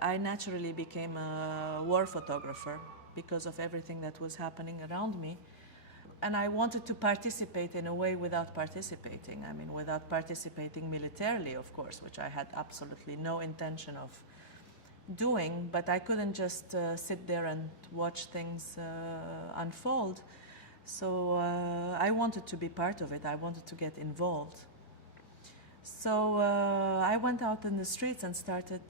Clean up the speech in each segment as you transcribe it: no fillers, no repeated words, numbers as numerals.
I naturally became a war photographer because of everything that was happening around me. And I wanted to participate in a way without participating. I mean, without participating militarily, of course, which I had absolutely no intention of doing, but I couldn't just sit there and watch things unfold. So I wanted to be part of it. I wanted to get involved. So I went out in the streets and started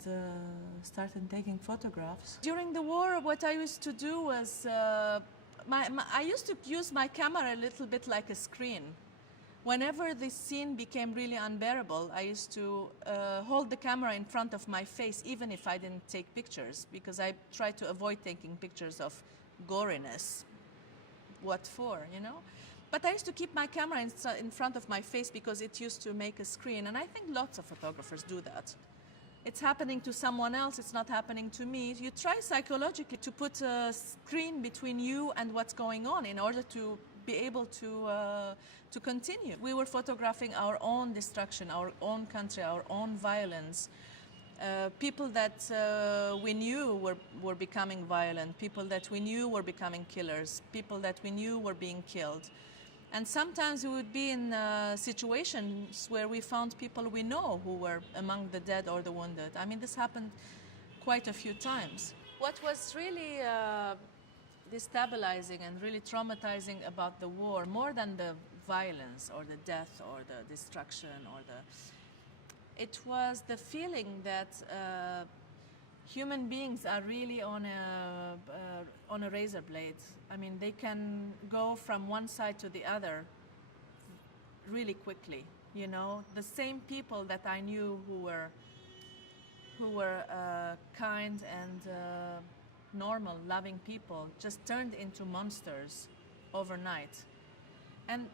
taking photographs. During the war, what I used to do was, I used to use my camera a little bit like a screen. Whenever the scene became really unbearable, I used to hold the camera in front of my face, even if I didn't take pictures, because I tried to avoid taking pictures of goriness. What for, you know? But I used to keep my camera in front of my face because it used to make a screen, and I think lots of photographers do that. It's happening to someone else, it's not happening to me. You try psychologically to put a screen between you and what's going on in order to be able to continue. We were photographing our own destruction, our own country, our own violence. People that we knew were becoming violent, people that we knew were becoming killers, people that we knew were being killed. And sometimes we would be in situations where we found people we know who were among the dead or the wounded. I mean, this happened quite a few times. What was really destabilizing and really traumatizing about the war, more than the violence or the death or the destruction or it was the feeling that human beings are really on a razor blade. I mean, they can go from one side to the other really quickly. You know, the same people that I knew who were kind and normal, loving people, just turned into monsters overnight. And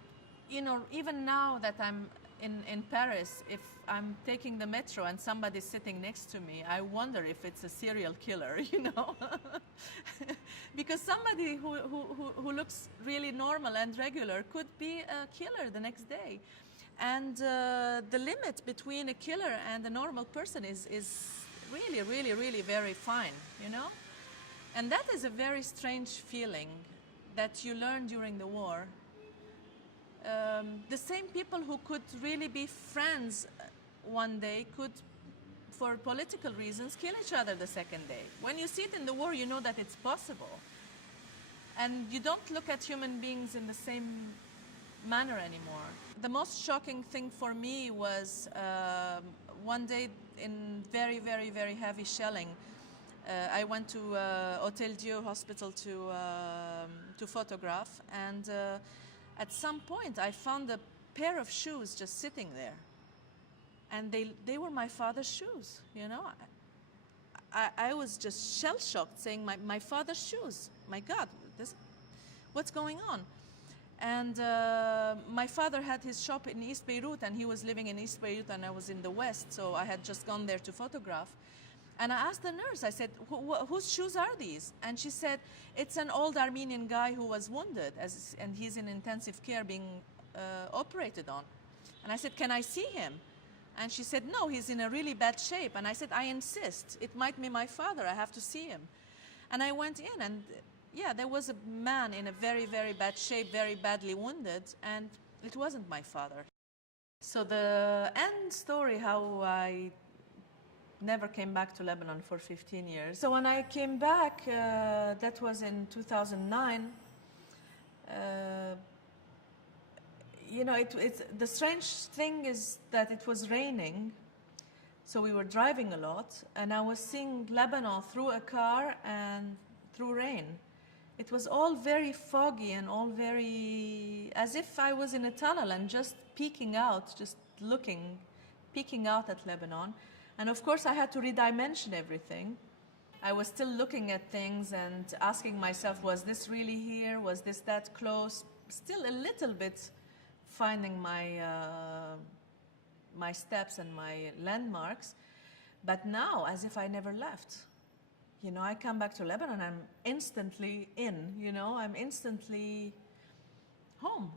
you know, even now that I'm in Paris, if I'm taking the metro and somebody's sitting next to me, I wonder if it's a serial killer, you know? Because somebody who looks really normal and regular could be a killer the next day. And the limit between a killer and a normal person is really, really, really very fine, you know? And that is a very strange feeling that you learn during the war. The same people who could really be friends one day could, for political reasons, kill each other the second day. When you see it in the war, you know that it's possible. And you don't look at human beings in the same manner anymore. The most shocking thing for me was one day in very, very, very heavy shelling. I went to Hôtel Dieu Hospital to photograph, and at some point, I found a pair of shoes just sitting there. And they were my father's shoes, you know. I was just shell-shocked, saying, my father's shoes. My God, what's going on? And my father had his shop in East Beirut, and he was living in East Beirut, and I was in the West, so I had just gone there to photograph. And I asked the nurse, I said, whose shoes are these? And she said, it's an old Armenian guy who was wounded, and he's in intensive care being operated on. And I said, can I see him? And she said, no, he's in a really bad shape. And I said, I insist. It might be my father. I have to see him. And I went in, and yeah, there was a man in a very, very bad shape, very badly wounded, and it wasn't my father. So the end story, how I never came back to Lebanon for 15 years. So when I came back, that was in 2009, you know, the strange thing is that it was raining, so we were driving a lot, and I was seeing Lebanon through a car and through rain. It was all very foggy and all very, as if I was in a tunnel and just peeking out, just looking, peeking out at Lebanon. And of course, I had to redimension everything. I was still looking at things and asking myself, was this really here? Was this that close? Still a little bit finding my steps and my landmarks. But now, as if I never left. You know, I come back to Lebanon, I'm instantly in, you know, I'm instantly home.